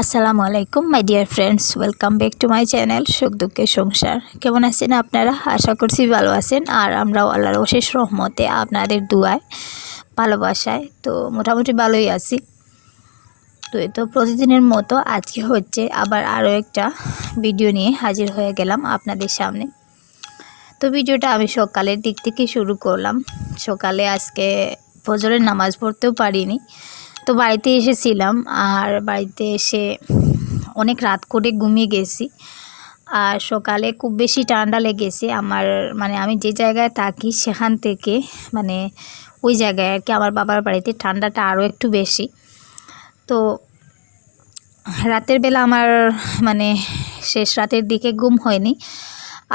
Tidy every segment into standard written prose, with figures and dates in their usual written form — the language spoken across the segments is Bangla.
আসসালামু আলাইকুম my dear friends, welcome back to my channel সুখ দুঃখের সংসার। কেমন আছেন আপনারা? আশা করছি ভালো আছেন। আর আমরাও আল্লাহর অশেষ রহমতে আপনাদের দুয়ায় ভালোবাসায় তো মোটামুটি ভালোই আছি। তো প্রতিদিনের মতো আজকে হচ্ছে আবার আরও একটা ভিডিও নিয়ে হাজির হয়ে গেলাম আপনাদের সামনে। তো ভিডিওটা আমি সকালের দিক থেকে শুরু করলাম। সকালে আজকে ফজরের নামাজ পড়তেও পারিনি, তো বাড়িতে এসেছিলাম। আর বাড়িতে এসে অনেক রাত করে ঘুমিয়ে গেছি। আর সকালে খুব বেশি ঠান্ডা লেগেছে আমার, মানে আমি যে জায়গায় থাকি সেখান থেকে, মানে ওই জায়গায় আর কি আমার বাবার বাড়িতে ঠান্ডাটা আরও একটু বেশি। তো রাতের বেলা আমার মানে শেষ রাতের দিকে ঘুম হয়নি,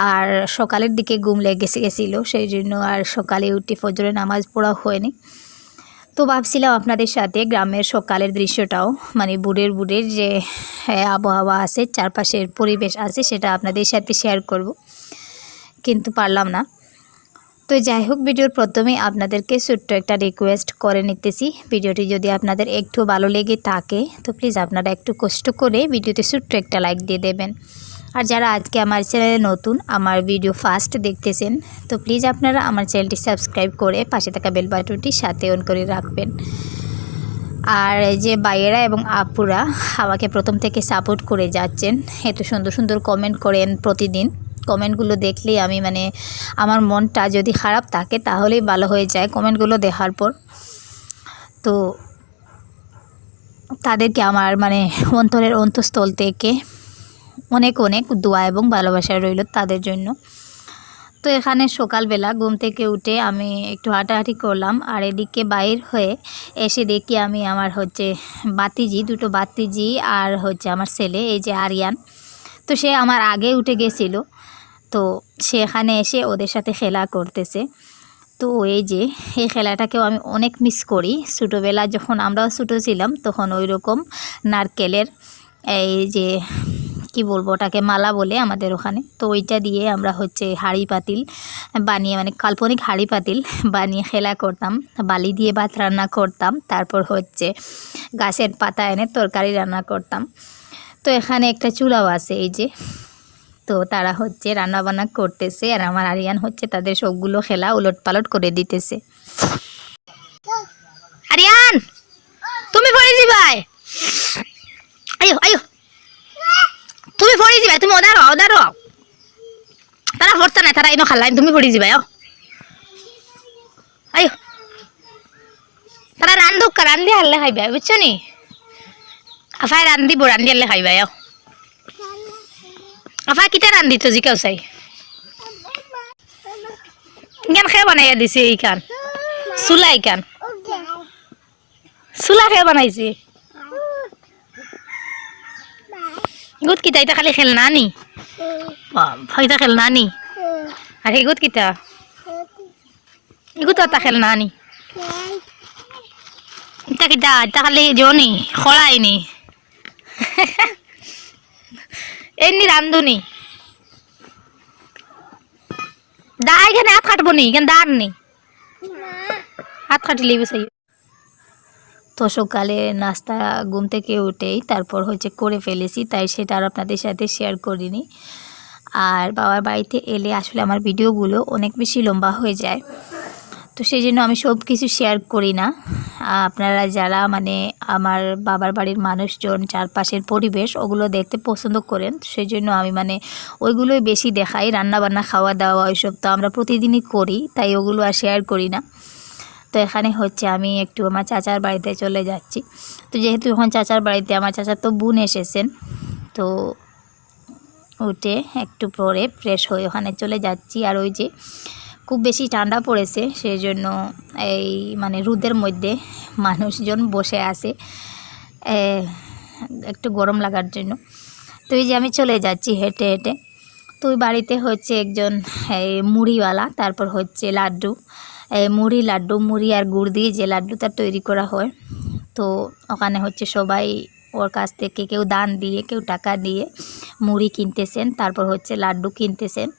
আর সকালের দিকে ঘুম গেছিলো, সেই জন্য আর সকালে উঠে ফজরের নামাজ পড়া হয়নি। তো ভাবছিলাম আপনাদের সাথে গ্রামের সকালের দৃশ্যটাও, মানে বুড়ের যে আবহাওয়া আছে, চারপাশের পরিবেশ আছে, সেটা আপনাদের সাথে শেয়ার করব, কিন্তু পারলাম না। তো যাই হোক, ভিডিওর প্রথমেই আপনাদেরকে ছোট্ট একটা রিকোয়েস্ট করে নিতেছি। ভিডিওটি যদি আপনাদের একটু ভালো লেগে থাকে তো প্লিজ আপনারা একটু কষ্ট করে ভিডিওতে ছোট্ট একটা লাইক দিয়ে দেবেন। আর যারা আজকে আমার চ্যানেলে নতুন, আমার ভিডিও ফার্স্ট দেখতেছেন, তো প্লিজ আপনারা আমার চ্যানেলটি সাবস্ক্রাইব করে পাশে থাকা বেল বাটনটি সাথে অন করে রাখবেন। আর যে ভাইয়েরা এবং আপুরা আমাকে প্রথম থেকে সাপোর্ট করে যাচ্ছেন, এত সুন্দর সুন্দর কমেন্ট করেন প্রতিদিন। কমেন্টগুলো দেখলেই আমি মানে আমার মনটা যদি খারাপ থাকে তাহলেই ভালো হয়ে যায় কমেন্টগুলো দেখার পর। তো তাদেরকে আমার মানে অন্তরের অন্তঃস্থল থেকে অনেক অনেক দোয়া এবং ভালোবাসা রইল তাদের জন্য। তো এখানে সকালবেলা ঘুম থেকে উঠে আমি একটু হাঁটাহাঁটি করলাম, আর এদিকে বাইর হয়ে এসে দেখি আমি আমার হচ্ছে দুটো বাতিজি আর হচ্ছে আমার ছেলে, এই যে আরিয়ান। তো সে আমার আগে উঠে গেছিলো, তো সে এখানে এসে ওদের সাথে খেলা করতেছে। তো এই যে এই খেলাটাকেও আমি অনেক মিস করি। ছোটোবেলা যখন আমরাও ছোটো ছিলাম তখন ওই রকম নারকেলের এই যে কি বলবো ওটাকে মালা বলে আমাদের ওখানে, তো ওইটা দিয়ে আমরা হচ্ছে হাঁড়ি পাতিল বানিয়ে, মানে কাল্পনিক হাঁড়ি পাতিল বানিয়ে খেলা করতাম। বালি দিয়ে ভাত রান্না করতাম, তারপর হচ্ছে গাছের পাতা এনে তরকারি রান্না করতাম। তো এখানে একটা চুলাও আছে এই যে, তো তারা হচ্ছে রান্না বান্না করতেছে, আর আমার আরিয়ান হচ্ছে তাদের সবগুলো খেলা উলট পালট করে দিতেছে। আরিয়ান, তুমি পড়ে যাবাই, আয়ো আয়ো, তুমি পড়ে যাবাই, তুমি ওদারো তারা পড়তা না, তারা এনে খাল্লাই, তুমি পড়ে যাবাই। আয়ো, তারা রান্ধি হারলে খাইবাই, বুঝছো নি? আফাই রান্ধিব, রান্ধি হারলে খাইবাই। আফা কিটা রান্ধি তো জিকাও চাই ইকান খেয়ে বানাইয়া দিছে, ইকান চুলা খেয়ে বানাইছে। গুদ কিতা এটা খালি খেলনা নি, এটা খেলনা নি, আর এগুত কিতা এগুত এটা খেলনা নি, এটা কিতা এটা খালি জনি খড়াই নি এমনি রান্ধুনি দা, এখানে হাত কাটবো নি, এখানে দাঁড় নি, হাত কাটিলেই বসাই। তো সকালে নাস্তা ঘুম থেকে উঠেই তারপর হচ্ছে করে ফেলেছি, তাই সেটা আর আপনাদের সাথে শেয়ার করিনি। আর বাবার বাড়িতে এলে আসলে আমার ভিডিওগুলো অনেক বেশি লম্বা হয়ে যায়, তো সেই জন্য আমি সব কিছু শেয়ার করি না। আপনারা যারা মানে আমার বাবার বাড়ির মানুষজন, চারপাশের পরিবেশ ওগুলো দেখতে পছন্দ করেন, সেই জন্য আমি মানে ওইগুলোই বেশি দেখাই। রান্নাবান্না, খাওয়া দাওয়া ওইসব তো আমরা প্রতিদিনই করি, তাই ওগুলো আর শেয়ার করি না। তো এখানে হচ্ছে আমি একটু আমার চাচার বাড়িতে চলে যাচ্ছি। তো যেহেতু এখন চাচার বাড়িতে আমার চাচার তো বোন এসেছেন, তো উঠে একটু পরে ফ্রেশ হয়ে ওখানে চলে যাচ্ছি। আর ওই যে খুব বেশি ঠান্ডা পড়েছে, সেই জন্য এই মানে রোদের মধ্যে মানুষজন বসে আছে একটু গরম লাগার জন্য। তো এই যে আমি চলে যাচ্ছি হেঁটে হেঁটে। তো ওই বাড়িতে হচ্ছে একজন এই মুড়িওয়ালা, তারপর হচ্ছে লাড্ডু, মুড়ি আর গুড় দিয়ে যে লাড্ডুটা তৈরি করা হয়, তো ওখানে হচ্ছে সবাই ওর কাছ থেকে কেউ দান দিয়ে, কেউ টাকা দিয়ে মুড়ি কিনতেছেন, তারপর হচ্ছে লাড্ডু কিনতেছেন।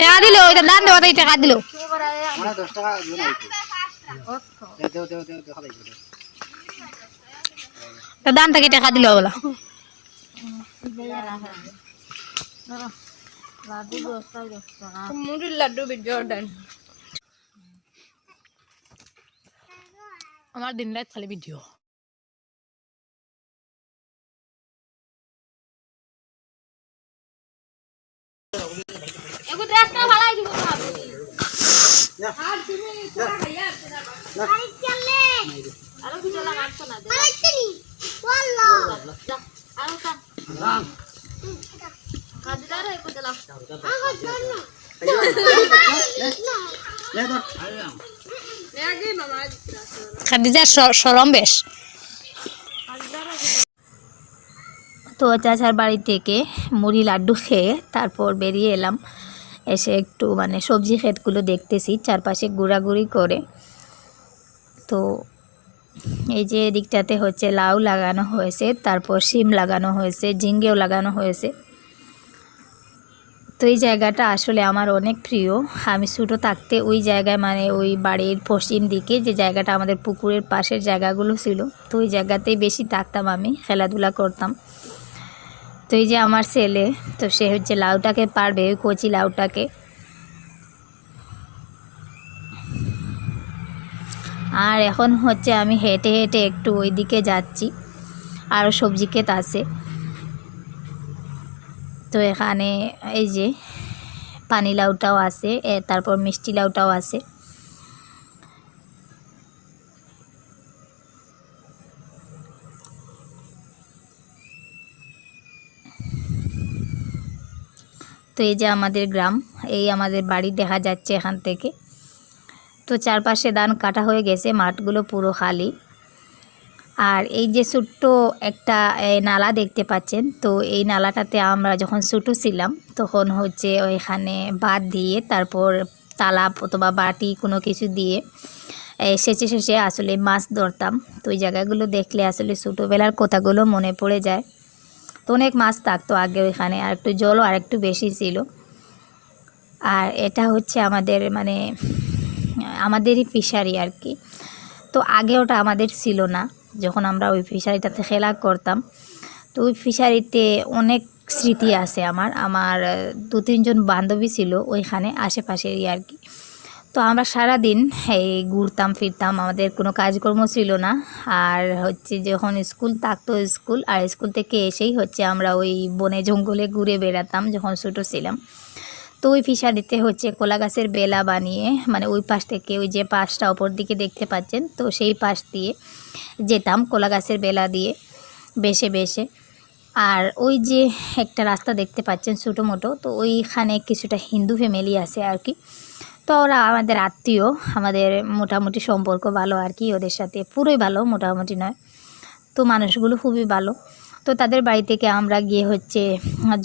টাকা দিল, ওইটা দান দেওয়া, টাকা দিল দামটা কি টাকা দিল বলা মুড়ির লাড্ডু জর্ডান আমার দিন রাত খালি ভিডিও এগো রাস্তা ভালাই দিব না আর তুমি তোরা খাইয়া আরে চলে আরো কিছু লাগাতো না দে আরে ওয়াল্লাহ আরো কা কাদিদার একো দিলা আগো জন্য লে তো আগে মামা খাদিজা শরম বেশ তো চাচার বাড়ি থেকে মুড়ি লাড্ডু খেয়ে তারপর বেরিয়ে এলাম এসে একটু মানে সবজি ক্ষেতগুলো দেখতেছি চারপাশে ঘোরাঘুরি করে তো এই যে দিকটাতে হচ্ছে লাউ লাগানো হয়েছে তারপর শিম লাগানো হয়েছে ঝিঙ্গেও লাগানো হয়েছে তো এই জায়গাটা আসলে আমার অনেক প্রিয় আমি ছোটো থাকতে ওই জায়গায় মানে ওই বাড়ির পশ্চিম দিকে যে জায়গাটা আমাদের পুকুরের পাশের জায়গাগুলো ছিল তো ওই জায়গাতেই বেশি থাকতাম আমি খেলাধুলা করতাম তো এই যে আমার ছেলে তো সে হচ্ছে লাউটাকে পারবে ওই কচি লাউটাকে আর এখন হচ্ছে আমি হেঁটে হেঁটে একটু ওই দিকে যাচ্ছি আরও সবজি ক্ষেত আছে তো এখানে এই যে পানি লাউটাও আছে তারপর মিষ্টি লাউটাও আছে তো এই যে আমাদের গ্রাম এই আমাদের বাড়ি দেখা যাচ্ছে এখান থেকে তো চারপাশে ধান কাটা হয়ে গেছে মাঠগুলো পুরো খালি আর এই যে ছোট্ট একটা নালা দেখতে পাচ্ছেন তো এই নালাটাতে আমরা যখন ছোটো ছিলাম তখন হচ্ছে ওইখানে বাঁধ দিয়ে তারপর তালা অথবা বাটি কোনো কিছু দিয়ে সেচে সেচে আসলে মাছ ধরতাম তো ওই জায়গাগুলো দেখলে আসলে ছোটোবেলার কথাগুলো মনে পড়ে যায় তো অনেক মাছ থাকতো আগে ওইখানে আর একটু জলও আর একটু বেশি ছিল আর এটা হচ্ছে আমাদের মানে আমাদেরই ফিশারি আর কি তো আগে ওটা আমাদের ছিল না যখন আমরা ওই ফিশারিটাতে খেলা করতাম তো ওই ফিশারিতে অনেক স্মৃতি আছে আমার 2-3 জন বান্ধবী ছিল ওইখানে আশেপাশেরই আর কি তো আমরা সারাদিন এই ঘুরতাম ফিরতাম আমাদের কোনো কাজকর্ম ছিল না আর হচ্ছে যখন স্কুল থাকতো স্কুল আর স্কুল থেকে এসেই হচ্ছে আমরা ওই বনে জঙ্গলে ঘুরে বেড়াতাম যখন ছোটো ছিলাম তো ওই ফিশারিতে হচ্ছে কলা গাছের বেলা বানিয়ে মানে ওই পাশ থেকে ওই যে পাশটা অপর দিকে দেখতে পাচ্ছেন তো সেই পাশ দিয়ে যেতাম কলা গাছের বেলা দিয়ে বেশে বেশে আর ওই যে একটা রাস্তা দেখতে পাচ্ছেন ছোটো মোটো তো ওইখানে কিছুটা হিন্দু ফ্যামিলি আছে আর কি তো ওরা আমাদের আত্মীয় আমাদের মোটামুটি সম্পর্ক ভালো আর কি ওদের সাথে পুরোই ভালো মোটামুটি নয় তো মানুষগুলো খুবই ভালো তো তাদের বাড়ি থেকে আমরা গিয়ে হচ্ছে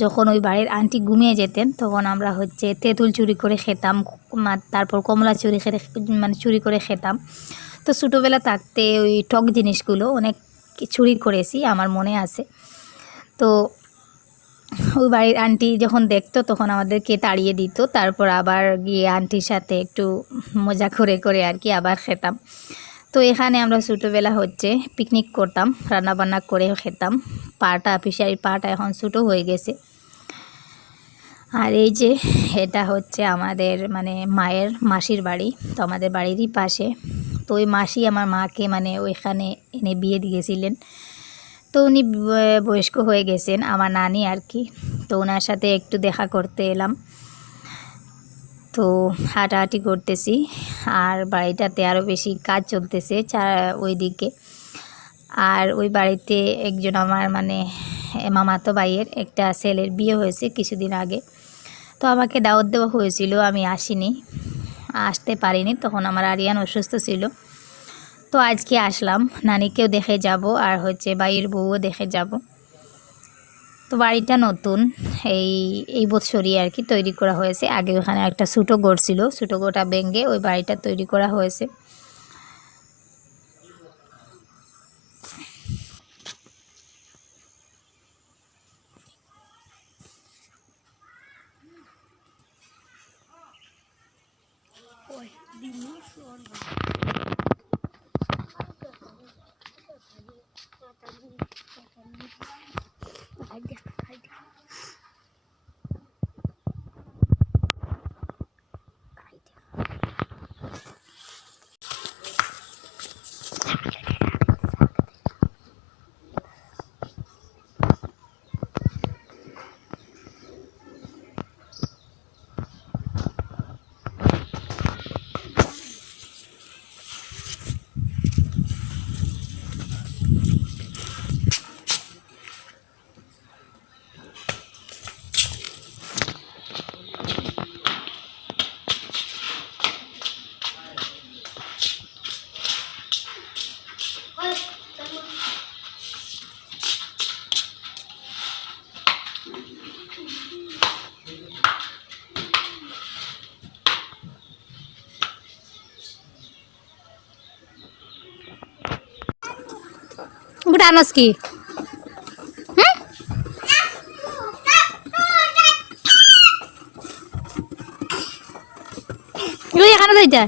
যখন ওই বাড়ির আন্টি ঘুমিয়ে যেতেন তখন আমরা হচ্ছে তেঁতুল চুরি করে খেতাম তারপর কমলা চুরি খেতে মানে চুরি করে খেতাম তো ছোটোবেলা থাকতে ওই টক জিনিসগুলো অনেক চুরি করেছি আমার মনে আছে তো ওই বাড়ির আন্টি যখন দেখতো তখন আমাদেরকে তাড়িয়ে দিত তারপর আবার গিয়ে আন্টির সাথে একটু মজা করে করে আর কি আবার খেতাম তো এখানে আমরা ছোটোবেলা হচ্ছে পিকনিক করতাম রান্নাবান্না করে খেতাম পাটা ফিশারির পাটা এখন ছোটো হয়ে গেছে আর এই যে এটা হচ্ছে আমাদের মানে মায়ের মাসির বাড়ি তো আমাদের বাড়িরই পাশে তো ওই মাসি আমার মাকে মানে ওইখানে এনে বিয়ে দিয়েছিলেন তো উনি বয়স্ক হয়ে গেছেন আমার নানি আর কি তো ওনার সাথে একটু দেখা করতে এলাম তো হাঁটাহাঁটি করতেছি আর বাড়িটাতে আরও বেশি কাজ চলতেছে ওই দিকে আর ওই বাড়িতে একজন আমার মানে মামাতো ভাইয়ের একটা ছেলের বিয়ে হয়েছে কিছুদিন আগে তো আমাকে দাওয়াত দেওয়া হয়েছিল আমি আসিনি আসতে পারিনি তখন আমার আরিয়ান অসুস্থ ছিল তো আজকে আসলাম নানিকেও দেখে যাব আর হচ্ছে ভাইয়ের বউও দেখে যাব তো বাড়িটা নতুন এই বছরই আর কি তৈরি করা হয়েছে আগে ওখানে একটা ছোটো ঘর ছিল ছোটো ঘরটা ভেঙে ওই বাড়িটা তৈরি করা হয়েছে গোটা আনস কি এখানে যাইতে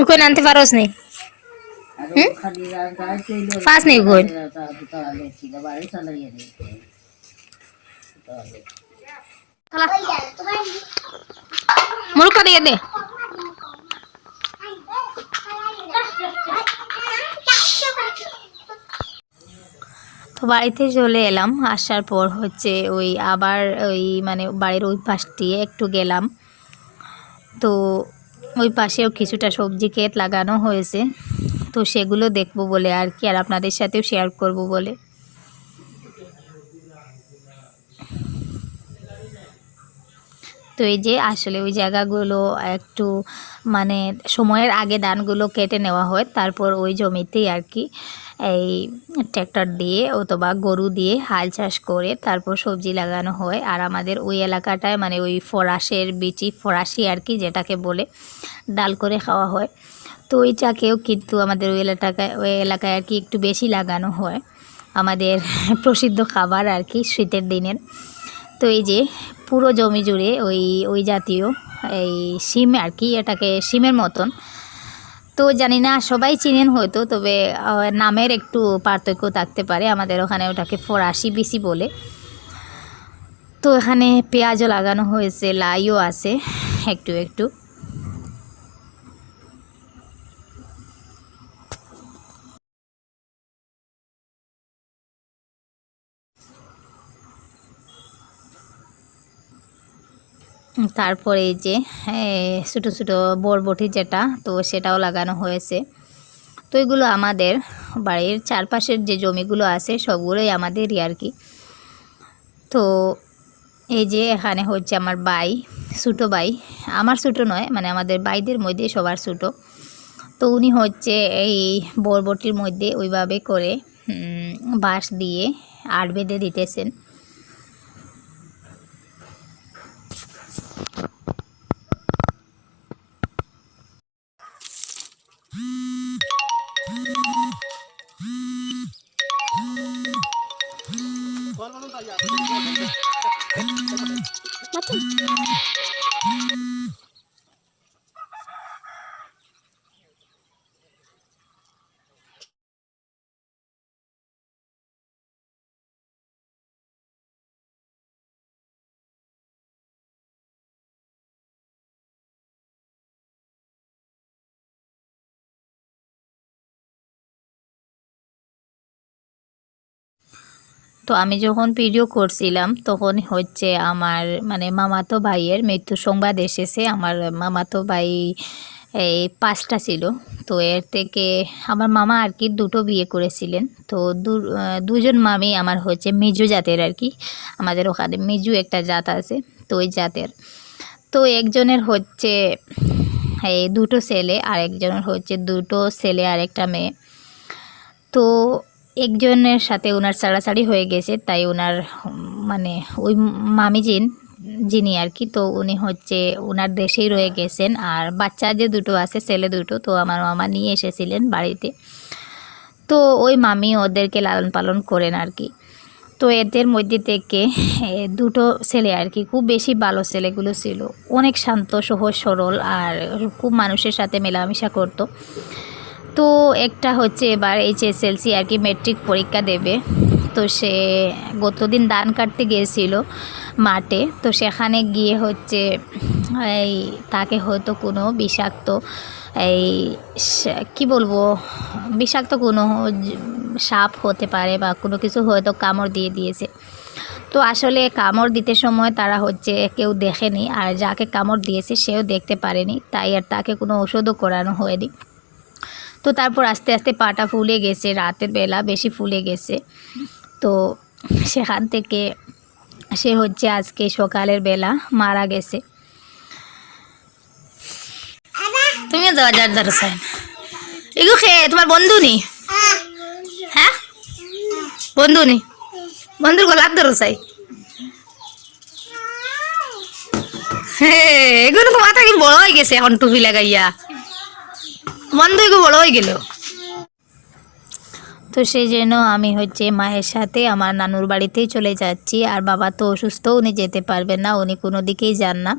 ওখানে আনতে পারোস নি পাস নেই কোন মুরুখ দিয়ে দে তো বাড়িতে চলে এলাম আসার পর হচ্ছে ওই আবার ওই মানে বাড়ির ওই পাশ দিয়ে একটু গেলাম তো ওই পাশেও কিছুটা সবজি ক্ষেত লাগানো হয়েছে তো সেগুলো দেখবো বলে আর কি আর আপনাদের সাথেও শেয়ার করব বলে তো এই যে আসলে ওই জায়গাগুলো একটু মানে সময়ের আগে ধানগুলো কেটে নেওয়া হয় তারপর ওই জমিতেই আর কি এই ট্র্যাক্টর দিয়ে অথবা গরু দিয়ে হাল চাষ করে তারপর সবজি লাগানো হয় আর আমাদের ওই এলাকাটায় মানে ওই ফরাসের বিচি ফরাসি আর কি যেটাকে বলে ডাল করে খাওয়া হয় তো ওইটাকেও কিন্তু আমাদের ওই এলাকায় আর কি একটু বেশি লাগানো হয় আমাদের প্রসিদ্ধ খাবার আর কি শীতের দিনের তো এই যে পুরো জমি জুড়ে ওই জাতীয় এই শিম আর কি এটাকে শিমের মতন তো জানি না সবাই চিনেন হয়তো তবে নামের একটু পার্থক্য থাকতে পারে আমাদের ওখানে ওটাকে ফরাসি বিচি বলে তো এখানে পেঁয়াজও লাগানো হয়েছে লাইও আছে একটু একটু তারপরে এই যে ছোটো ছোটো বরবটি যেটা তো সেটাও লাগানো হয়েছে তো এগুলো আমাদের বাড়ির চারপাশের যে জমিগুলো আছে সবগুলোই আমাদেরই আর কি তো এই যে এখানে হচ্ছে আমার ভাই ছোটো ভাই আমার ছোটো নয় মানে আমাদের ভাইদের মধ্যে সবার ছোটো তো উনি হচ্ছে এই বরবটির মধ্যে ওইভাবে করে বাঁশ দিয়ে আট বেঁধে দিতেছেন তো আমি যখন ভিডিও করছিলাম তখন হচ্ছে আমার মানে মামাতো ভাইয়ের মৃত্যু সংবাদ এসেছে আমার মামাতো ভাই এই 5টা ছিল তো এর থেকে আমার মামা আর কি দুটো বিয়ে করেছিলেন তো দুজন মামি আমার হচ্ছে মিজু জাতের আর কি আমাদের ওখানে মিজু একটা জাত আছে তো ওই জাতের তো একজনের হচ্ছে এই দুটো ছেলে আর একজনের হচ্ছে দুটো ছেলে আর একটা মেয়ে তো একজনের সাথে ওনার ছাড়াছাড়ি হয়ে গেছে তাই ওনার মানে ওই মামিজিন যিনি আর কি, তো উনি হচ্ছে ওনার দেশেই রয়ে গেছেন। আর বাচ্চা যে দুটো আছে, ছেলে দুটো, তো আমার মামা নিয়ে এসেছিলেন বাড়িতে। তো ওই মামি ওদেরকে লালন পালন করেন আর কি। তো এদের মধ্যে থেকে দুটো ছেলে আর কি, খুব বেশি ভালো ছেলেগুলো ছিল, অনেক শান্ত, সহজ সরল, আর খুব মানুষের সাথে মেলামেশা করতো। তো একটা হচ্ছে এবার HSLC আর কি, মেট্রিক পরীক্ষা দেবে। তো সে গতদিন ধান কাটতে গিয়েছিল মাঠে। তো সেখানে গিয়ে হচ্ছে এই তাকে হয়তো কোনো বিষাক্ত এই কি বলবো, বিষাক্ত কোনো সাপ হতে পারে বা কোনো কিছু হয়তো কামড় দিয়ে দিয়েছে। তো আসলে কামড় দিতে সময় তারা হচ্ছে কেউ দেখেনি, আর যাকে কামড় দিয়েছে সেও দেখতে পারেনি, তাই আর তাকে কোনো ওষুধও করানো হয়নি। তো তারপর আস্তে আস্তে পাটা ফুলে গেছে, রাতের বেলা বেশি ফুলে গেছে। তো সেখান থেকে সে হচ্ছে আজকে সকালের বেলা মারা গেছে। তুমিও যাওয়া যার দ্বারা চাই এগু খেয়ে তোমার বন্ধু নি? হ্যাঁ, বন্ধু নি? বন্ধুর গলার ধরো চাই। হ্যাঁ, এগুলো তো মাথা কি বড় হয়ে গেছে এখন, টুপি লাগাইয়া বন্ধু এগুলো বড় হয়ে গেল। তো সেই জন্য আমি হচ্ছে মায়ের সাথে আমার নানুর বাড়িতেই চলে যাচ্ছি। আর বাবা তো অসুস্থ, উনি যেতে পারবেন না, উনি কোনো দিকেই যান না।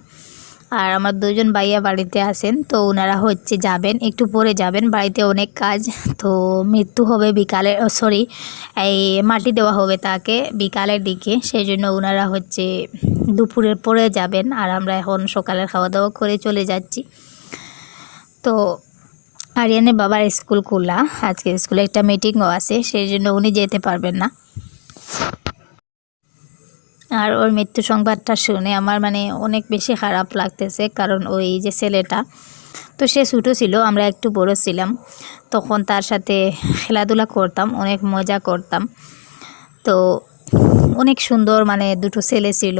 আর আমার দুজন ভাইয়া বাড়িতে আছেন, তো ওনারা হচ্ছে যাবেন, একটু পরে যাবেন, বাড়িতে অনেক কাজ। তো মৃত্যু হবে বিকালে, সরি এই মাটি দেওয়া হবে তাকে বিকালের দিকে, সেই জন্য ওনারা হচ্ছে দুপুরের পরে যাবেন। আর আমরা এখন সকালের খাওয়া দাওয়া করে চলে যাচ্ছি। তো আরিয়ানের বাবার স্কুল খোলা, আজকে স্কুলে একটা মিটিংও আছে, সেই জন্য উনি যেতে পারবেন না। আর ওর মৃত্যু সংবাদটা শুনে আমার মানে অনেক বেশি খারাপ লাগতেছে, কারণ ওই যে ছেলেটা, তো সে ছোটো ছিল, আমরা একটু বড় ছিলাম, তখন তার সাথে খেলাধুলা করতাম, অনেক মজা করতাম। তো অনেক সুন্দর, মানে দুটো ছেলে ছিল,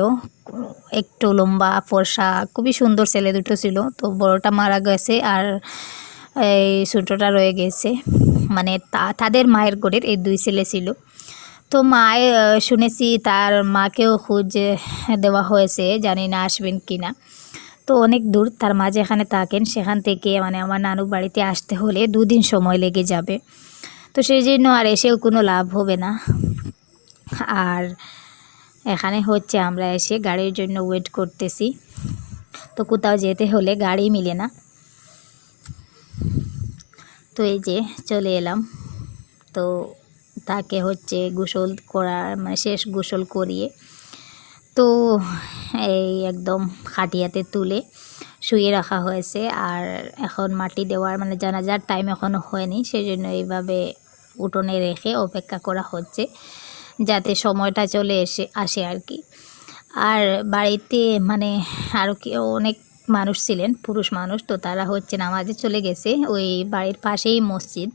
একটু লম্বা ফর্সা, খুবই সুন্দর ছেলে দুটো ছিল। তো বড়টা মারা গেছে আর এই ছোটোটা রয়ে গেছে, মানে তাদের মায়ের ঘরের এই দুই ছেলে ছিল। তো মায়ে শুনেছি তার মাকেও খুঁজে দেওয়া হয়েছে, জানি না আসবেন কি না। তো অনেক দূর, তার মা যেখানে থাকেন সেখান থেকে মানে আমার নানু বাড়িতে আসতে হলে 2 দিন সময় লেগে যাবে। তো সেই জন্য আর এসেও কোনো লাভ হবে না। আর এখানে হচ্ছে আমরা এসে গাড়ির জন্য ওয়েট করতেছি। তো কোথাও যেতে হলে গাড়ি মিলে না। তো এই যে চলে এলাম। তো তাকে হচ্ছে গোসল করার, মানে শেষ গোসল করিয়ে তো এই একদম খাটিয়াতে তুলে শুয়ে রাখা হয়েছে। আর এখন মাটি দেওয়ার মানে জানাজার টাইম এখনও হয়নি, সেই জন্য এইভাবে উঠোনে রেখে অপেক্ষা করা হচ্ছে যাতে সময়টা চলে আসে আর কি। আর বাড়িতে মানে আরও কি অনেক মানুষ ছিলেন, পুরুষ মানুষ, তো তারা হচ্ছে নামাজে চলে গেছে, ওই বাড়ির পাশেই মসজিদ,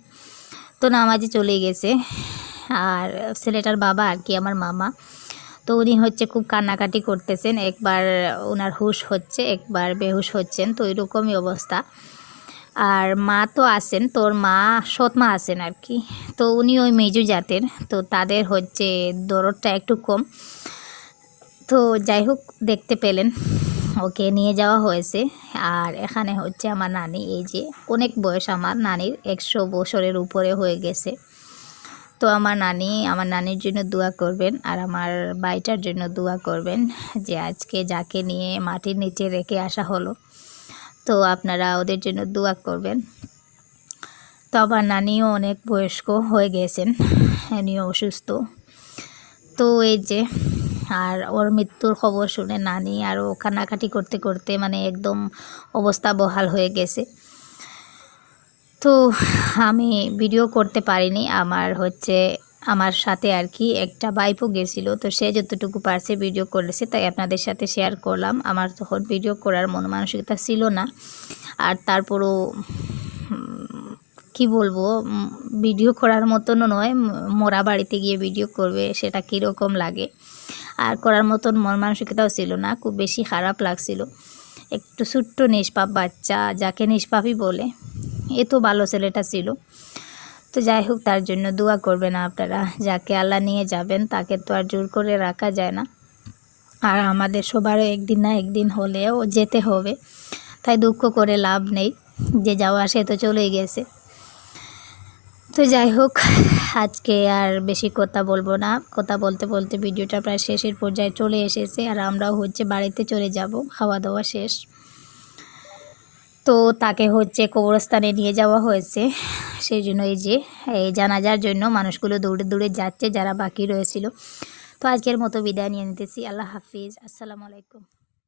তো নামাজে চলে গেছে। আর ছেলেটার বাবা আর কি, আমার মামা, তো উনি হচ্ছে খুব কান্নাকাটি করতেছেন, একবার ওনার হুশ হচ্ছে, একবার বেহুশ হচ্ছেন, তো এরকমই অবস্থা। আর মা তো আছেন, তোর মা সৎ মা আছেন আর কি, তো উনি ওই মেজু জাতের, তো তাদের হচ্ছে দরদটা একটু কম। তো যাই হোক, দেখতে পেলেন, ওকে নিয়ে যাওয়া হয়েছে। আর এখানে হচ্ছে আমার নানি, এই যে অনেক বয়স আমার নানির, 100 বছরের উপরে হয়ে গেছে। তো আমার নানির জন্য দোয়া করবেন, আর আমার ভাইটার জন্য দোয়া করবেন, যে আজকে যাকে নিয়ে মাটির নিচে রেখে আসা হলো, তো আপনারা ওদের জন্য দোয়া করবেন। তো আমার নানিও অনেক বয়স্ক হয়ে গেছেন, উনিও অসুস্থ। তো এই যে, আর ওর মৃত্যুর খবর শুনে নানি আরও কান্নাকাটি করতে করতে মানে একদম অবস্থা বহাল হয়ে গেছে। তো আমি ভিডিও করতে পারিনি, আমার সাথে আর কি একটা বাইপও গেছিল, তো সে যতটুকু পারছে ভিডিও করেছে, তাই আপনাদের সাথে শেয়ার করলাম। আমার তখন ভিডিও করার মন মানসিকতা ছিল না, আর তারপরও কি বলবো, ভিডিও করার মতনও নয়, মোরা বাড়িতে গিয়ে ভিডিও করবে সেটা কীরকম লাগে, আর করার মতন মন মানসিকতাও ছিল না, খুব বেশি খারাপ লাগছিল। একটু ছোট্ট নিষ্পাপ বাচ্চা, যাকে নিষ্পাপই বলে, এ তো ভালো ছেলেটা ছিল। তো যাই হোক, তার জন্য দোয়া করবেন আপনারা, যাকে আল্লাহ নিয়ে যাবেন তাকে তো আর জোর করে রাখা যায় না। আর আমাদের সবারও একদিন না একদিন হলেও যেতে হবে, তাই দুঃখ করে লাভ নেই, যে যাওয়া সে তো চলেই গেছে। তো যাই হোক, আজকে আর বেশি কথা বলবো না, কথা বলতে বলতে ভিডিওটা প্রায় শেষের পর্যায়ে চলে এসেছে, আর আমরাও বাড়িতে চলে যাব, খাওয়া দাওয়া শেষ। তো তাকে কবরস্থানে নিয়ে যাওয়া হয়েছে, সেই জন্য এই জানাজার জন্য মানুষগুলো দৌড়ে দৌড়ে যাচ্ছে যারা বাকি রয়েছিল। তো আজকের মতো বিদায় নিয়ে নিতেছি। আল্লাহ হাফিজ, আসসালামু আলাইকুম।